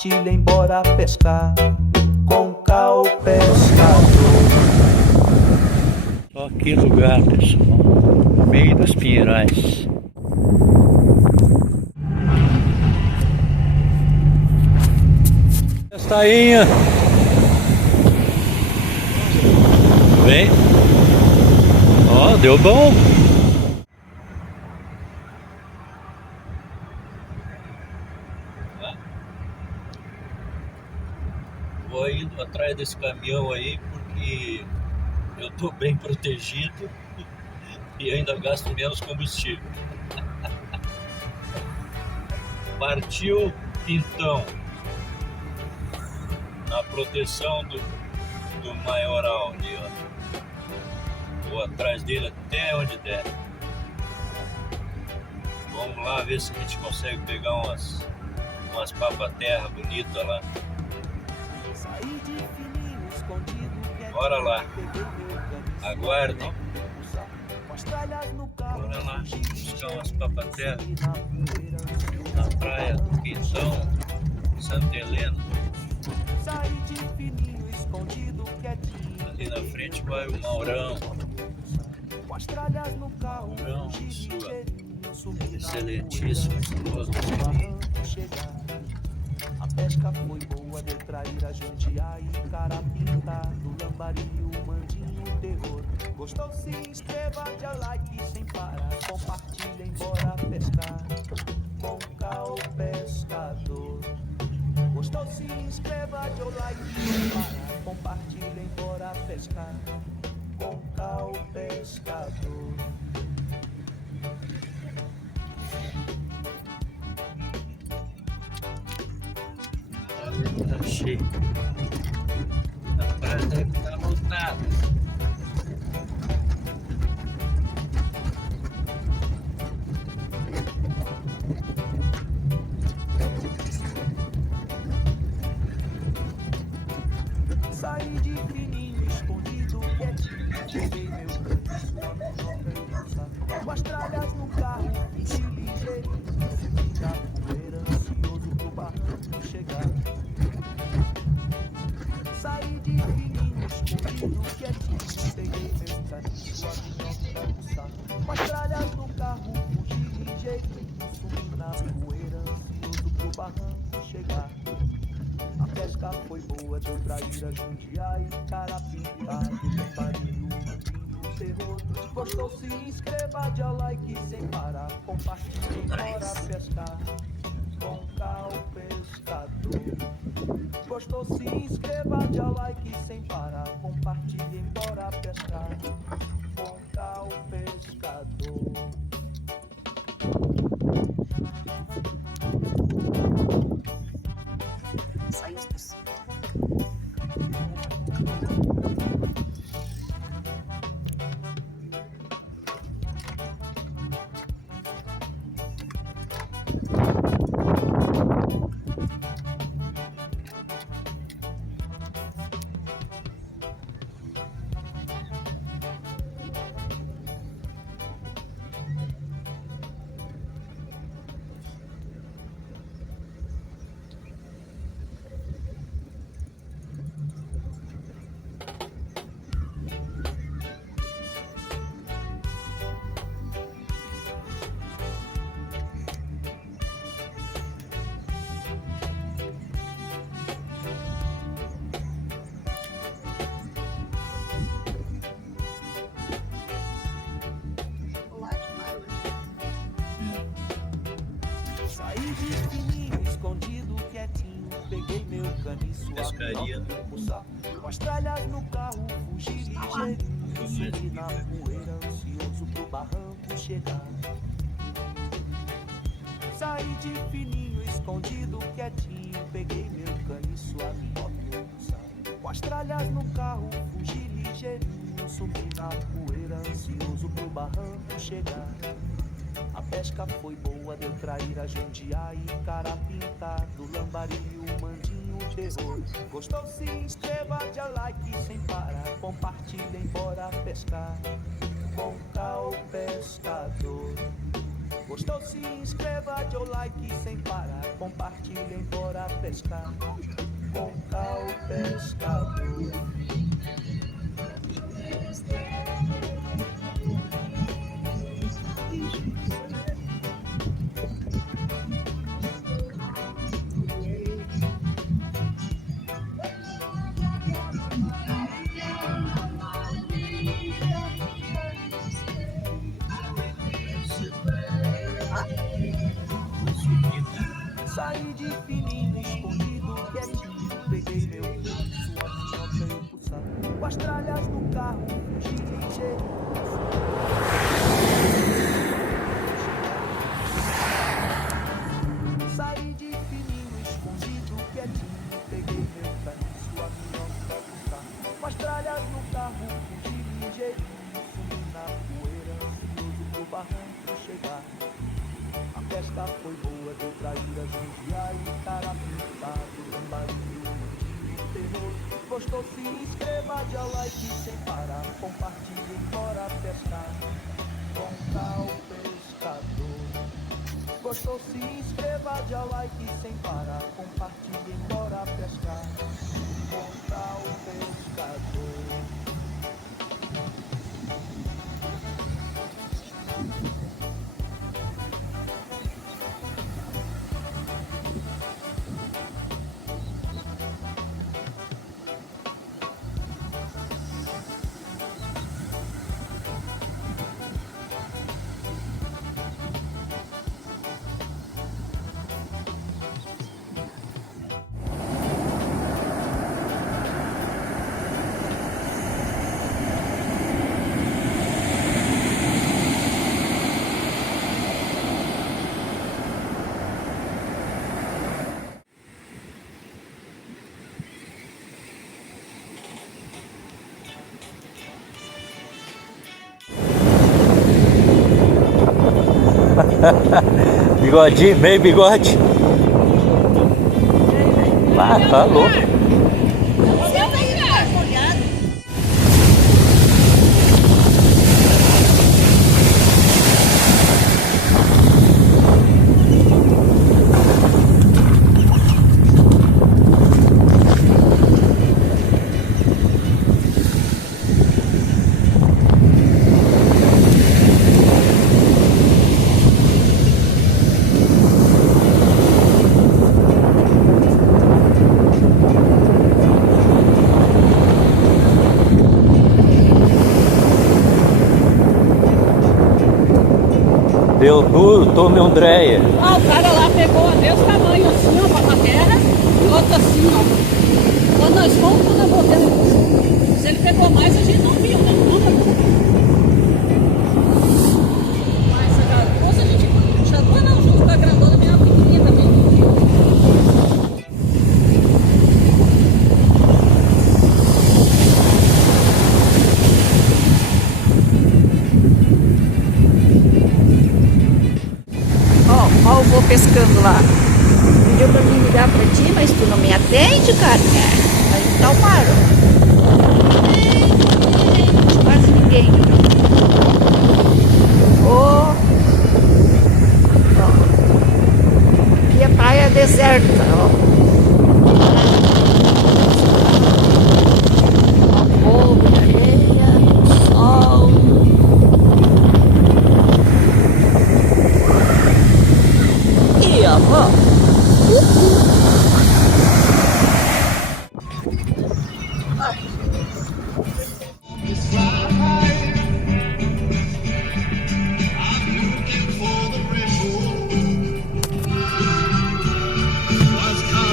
compartilhem, bora pescar com Cal Pescador. Ó, que lugar, pessoal, no meio dos pinheirais. Tainha. Vem. Ó, deu bom. Vou indo atrás desse caminhão aí porque eu tô bem protegido e ainda gasto menos combustível. Partiu então na proteção do maioral ali, ó. Vou atrás dele até onde der. Vamos lá ver se a gente consegue pegar umas papa-terra bonitas lá. Bora lá. Aguardem. Bora lá buscar umas papa-terra na praia do Quintão, Santa Helena. Ali na frente vai o Maurão. Maurão, sua excelentíssima esposa. A pesca foi boa, deu traíra, jundiaí, carapinta, do lambari, o mandinho, o terror. Gostou? Se inscreva, dê like sem parar, compartilhem, bora pescar com Cal Pescador. Gostou? Se inscreva, dê like sem parar, compartilhem, bora pescar com Cal Pescador. Tá cheio. A praia deve estar lotada. Saí de fininho, escondido, quietinho, peguei meu canto, com as tralhas no carro, enchi ligeirinho, subi na poeira, ansioso pro barranco chegar. Saí de fininho, escondido, quietinho, peguei meu canto, suave pra almoçar. Com as tralhas no carro, fugi ligeirinho, subi na poeira, ansioso pro barranco chegar. A pesca foi boa, deu traíra, jundiaí, carapinta, do lambarinho, mandinho, terror. Gostou? Se inscreva, dê like sem parar, compartilhe, bora pescar com Cal Pescador. Gostou? Se inscreva, dê like sem parar, compartilhe, bora pescar com Cal Pescador. Peguei meu caniço, pescaria. Com as tralhas no carro, fugi ligeirinho, subi na poeira, ansioso pro barranco chegar. Saí de fininho, escondido, quietinho, peguei meu caniço, a minha onça. Com as tralhas no carro, fugi ligeirinho, subi na poeira, ansioso pro barranco chegar. A pesca foi boa, deu traíra, jundiaí, carapinta, do lambari, o mandinho, o terror. Gostou? Se inscreva, dê like sem parar, compartilhem, bora pescar com Cal Pescador. Gostou, se inscreva, dê o like sem parar. Compartilhem, bora pescar com Cal Pescador. Saí de fininho, escondido, quietinho. Peguei meu filho, sua minhoca e o pulsar. Com as tralhas do carro, fugi ligeiro. Saí de fininho, escondido, quietinho. Peguei meu filho, sua minhoca e o pulsar. Com as tralhas do carro, fugi ligeiro. Sumi na poeira, ansioso pro barranco chegar. A festa foi boa, deu traíras no dia e cara pintado, lambarinho, terror. Gostou, se inscreva, dê o like sem parar. Compartilhe, bora pescar com Cal Pescador. Gostou, se inscreva, dê o like sem parar. Compartilhe, bora pescar com Cal Pescador. Bigodinho, meio bigode. Ah, tá louco. Deu duro, tome Andréia. Ah, o cara lá pegou o mesmo tamanho assim, ó, pra terra, e outro assim, ó. Quando nós fomos, quando nós voltamos, se ele pegou mais, a gente não viu, né? Mas a coisa a gente já foi não, junto com a grandona, minha pequenininha também. Ó, eu vou pescando lá. Pediu pra mim ligar pra ti, mas tu não me atende, cara. Aí tá o paro. Quase ninguém. Ó. Aqui é praia deserta, ó. Fogo de areia, sol. E ó, Was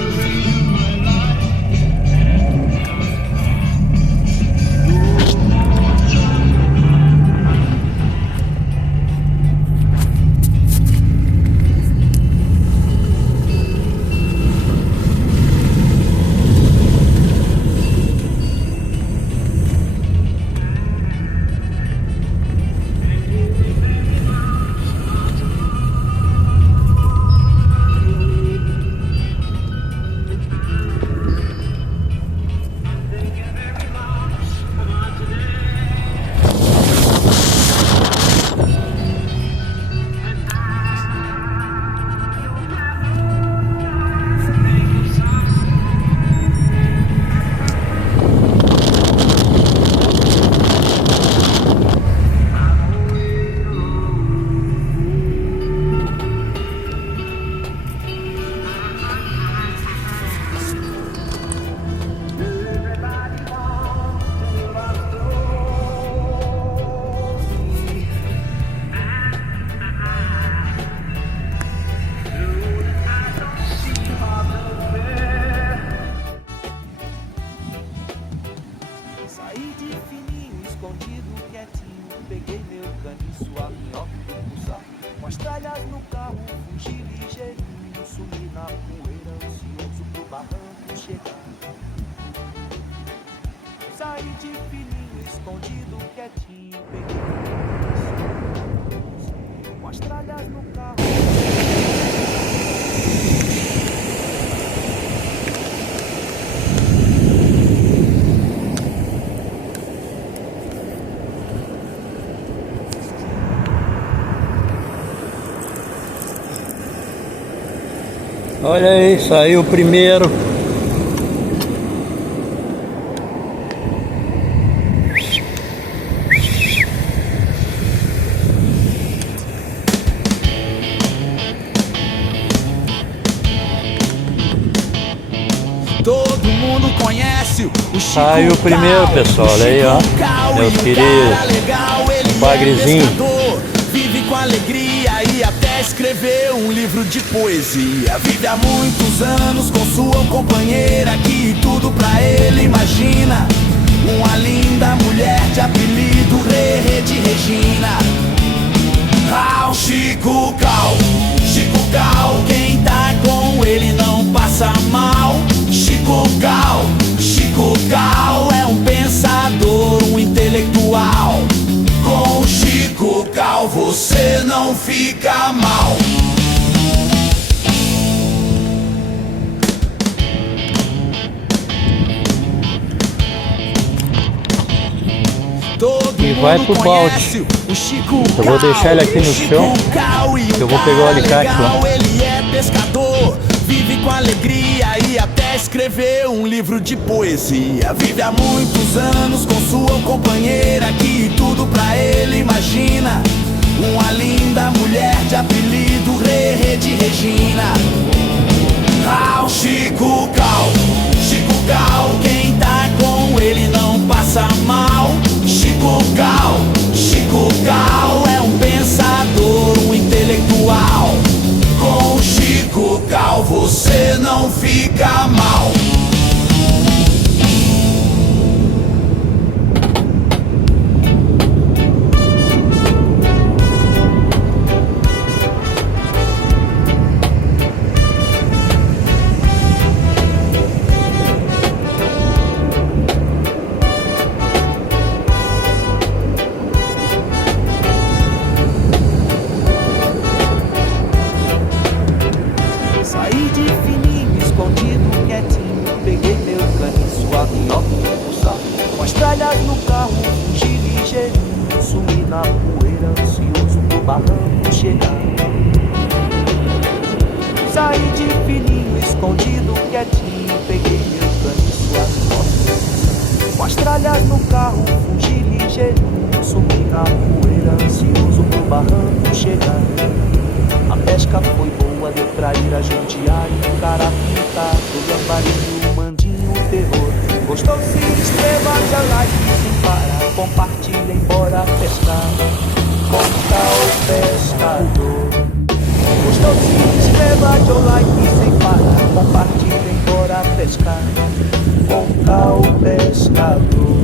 escondido, quietinho, peguei com as tralhas no carro. Olha aí, saiu o primeiro. Todo mundo conhece o Chico. Saiu o primeiro, pessoal, olha aí, ó. Meus queridos, um bagrezinho. Vive com alegria e até escreveu um livro de poesia. Vive há muitos anos com sua companheira, que tudo pra ele imagina. Uma linda mulher de apelido Rê de Regina. Ah, o Chico Cal, quem tá com ele não passa mal. Chico Cal é um pensador, um intelectual. Com o Chico Cal você não fica mal. E vai pro balde. Eu vou deixar ele aqui no chão, que eu vou pegar o alicate lá. Ele é pescador, vive com alegria e até escreveu um livro de poesia. Vive há muitos anos com sua companheira, que tudo pra ele imagina. Uma linda mulher de apelido Rê de Regina. Ah, o Chico Cal, quem tá com ele não passa mal. Chico Cal é um pensador, um intelectual. Com o Chico Cal você não fica mal. Saí de fininho, escondido, quietinho, peguei meu caniço, a minhoca e o saco. Com as tralhas no carro, fugi ligeirinho, sumi na poeira, ansioso pro barranco chegar. Saí de fininho, escondido, quietinho, peguei meu caniço, a minhoca. Com as tralhas no carro, fugi ligeirinho, sumi na poeira, ansioso pro barranco chegar. A pesca foi boa, deu trair a jundiária, o cara pintado, o lambarinho, o mandinho, o terror. Gostou, se inscreva, já like, sem parar, compartilha, embora pescar, conta o pescador. Gostou, se inscreva, já like, sem parar, compartilha, embora pescar, conta o pescador.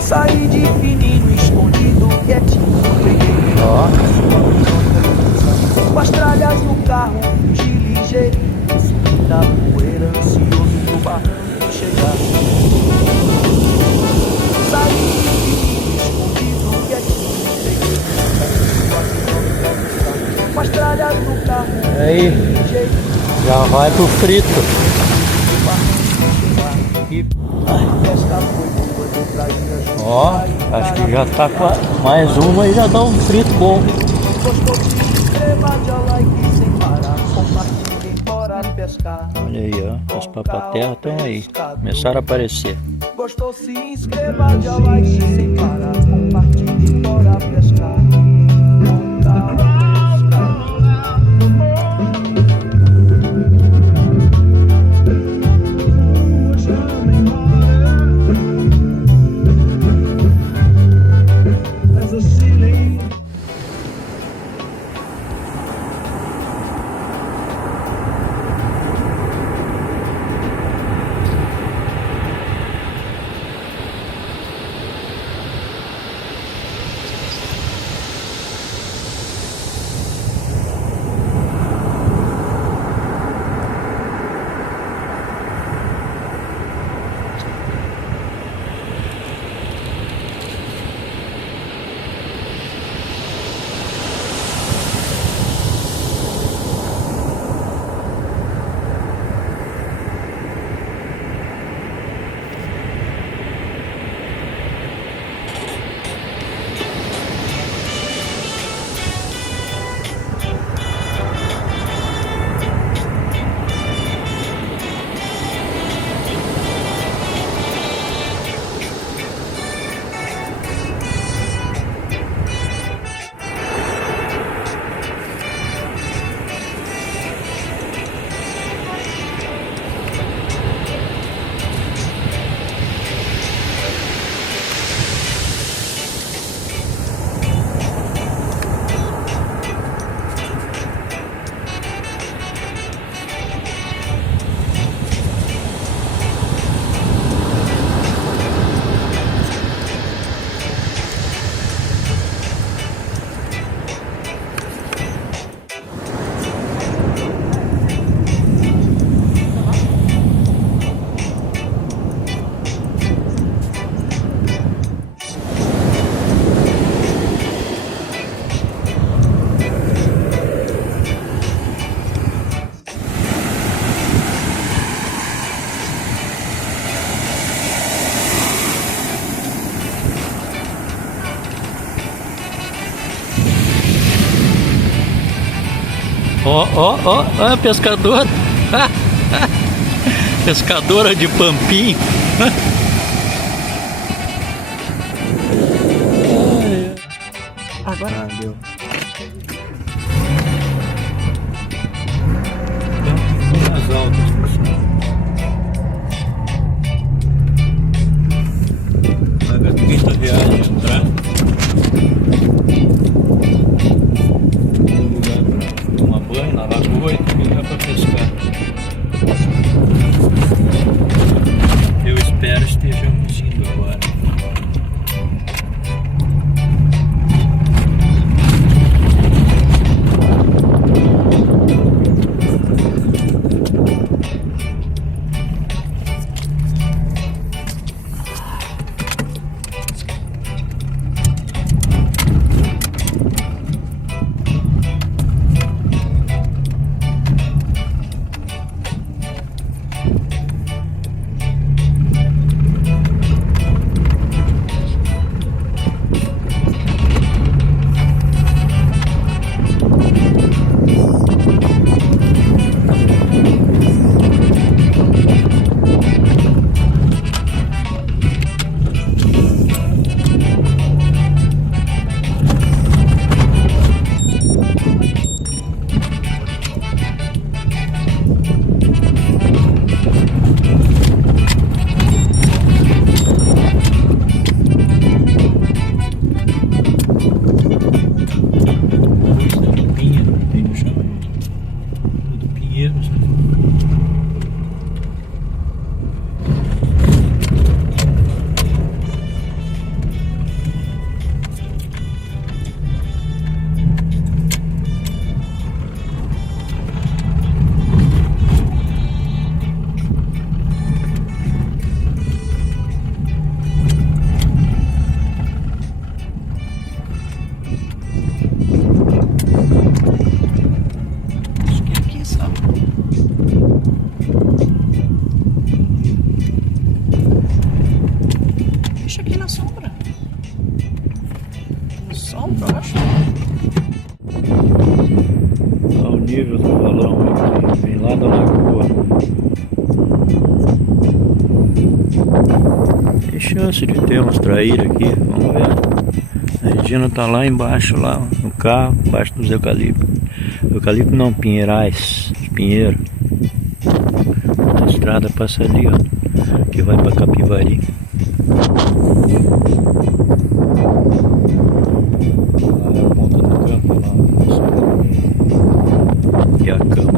Saí de fininho, escondido, quietinho, peguei com as tralhas no carro, fugi ligeirinho, subi da poeira, ansioso pro barranco chegar. Saí de fininho, escondido, quietinho, peguei com as tralhas no carro, Aí, já vai pro frito. E... Ó, acho que já tá com mais uma e já dá um frito bom. Olha aí, ó, os papaterra estão aí, começaram a aparecer. Gostou, se inscreva, dá like, sem parar, compartilhe, bora pescar. Ó, ó, ó, ó, pescadora. Pescadora de pampim. Agora deu. Mais altas, pessoal. Paga R$30 de entrar. Um lugar para tomar banho na lagoa e também lugar para pescar. Eu espero estejamos indo agora. Deixa aqui na sombra. No sol, eu acho. Olha o nível do balão aqui, vem lá da lagoa. Tem chance de ter umas traíras aqui, vamos ver. A Regina tá lá embaixo, lá no carro, embaixo dos eucaliptos. Eucalipto não, pinheirais, os pinheiros. A estrada passa ali, ó, que vai pra Capivari. Lá é a ponta do campo, lá. E a campo.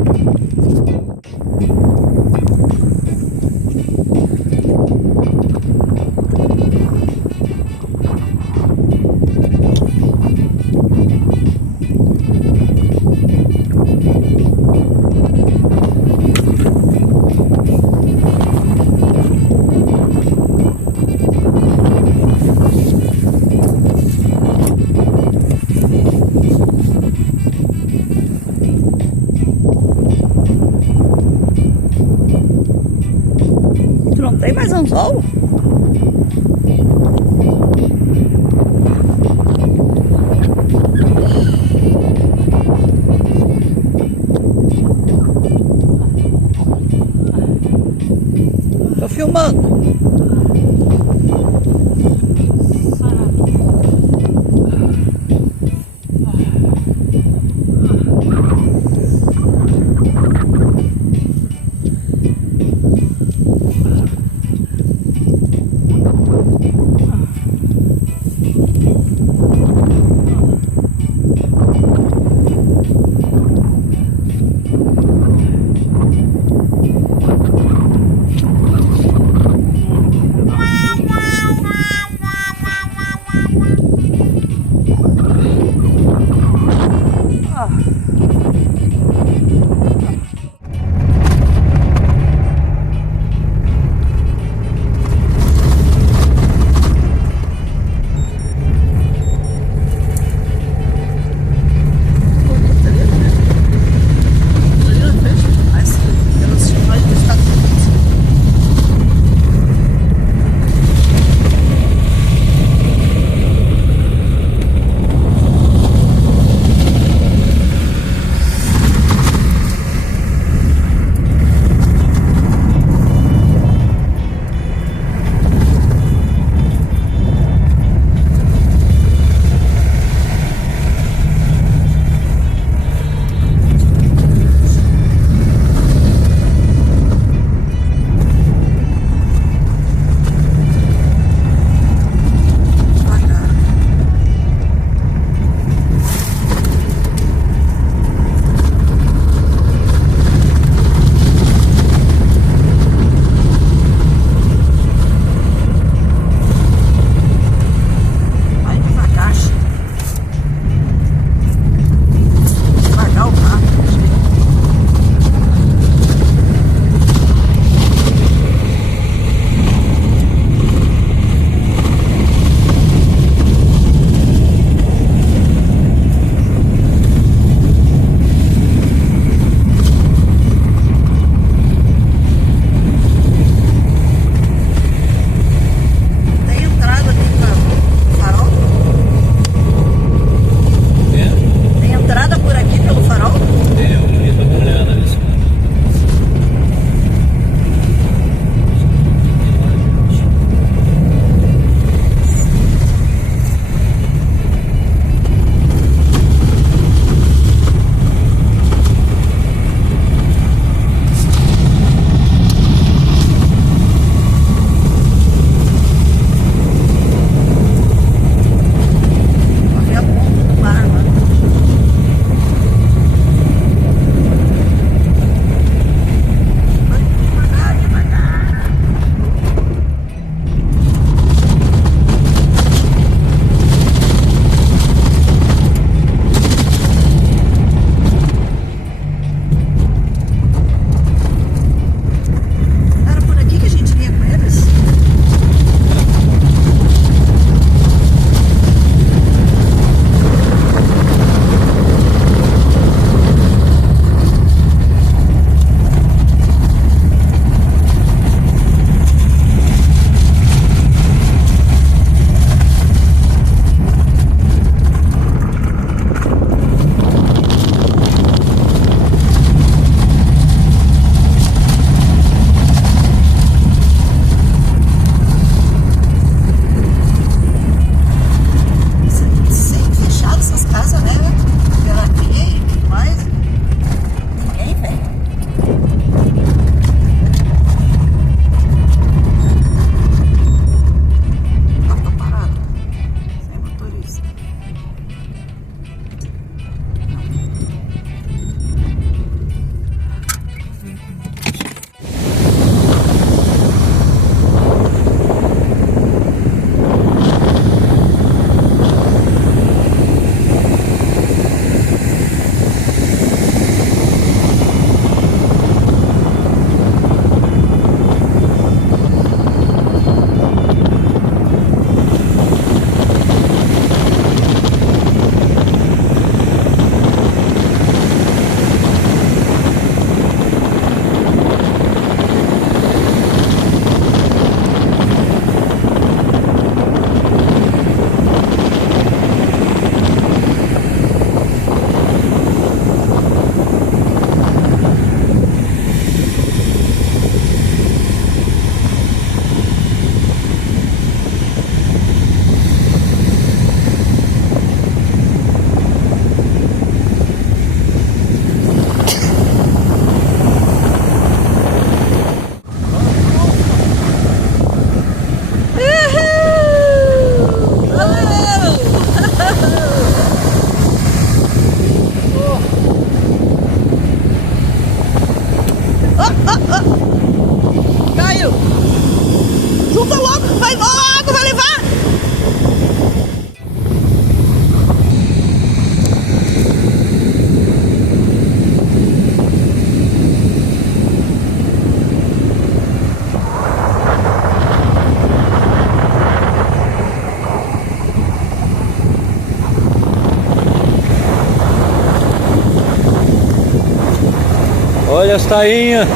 Olha as tainhas.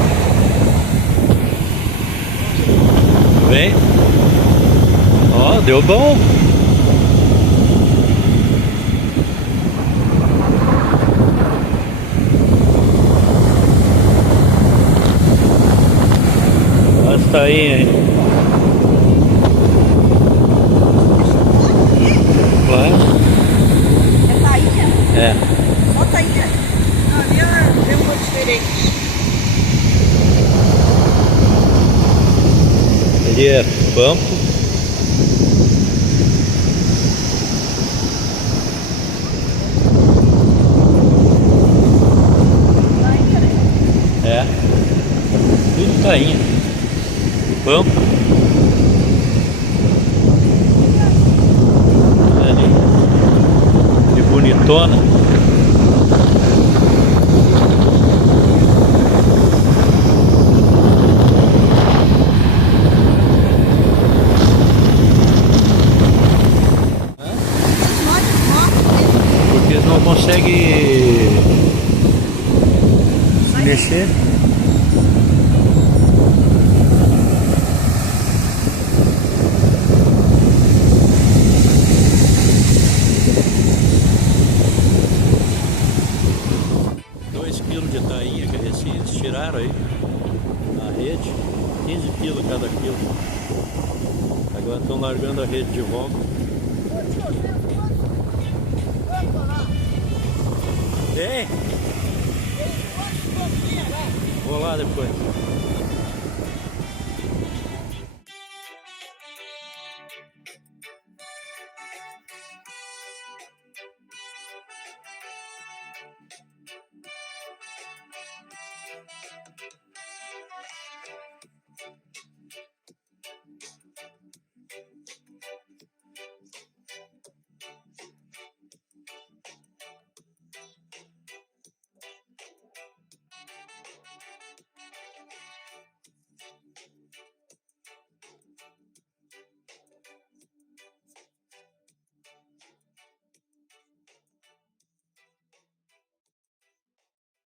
Vem. Ó, deu bom. Olha as tainhas aí. Claro. É tainha? É. Só tainha? Não, ali é uma diferente. Ele é pampo. Tainha, né? É. Tudo tainha. Pampo. Ali. Que bonitona. Porque não consegue mexer. Quilos de tainha que eles tiraram aí na rede, 15 quilos cada quilo. Agora estão largando a rede de volta. Tem? Vou lá depois.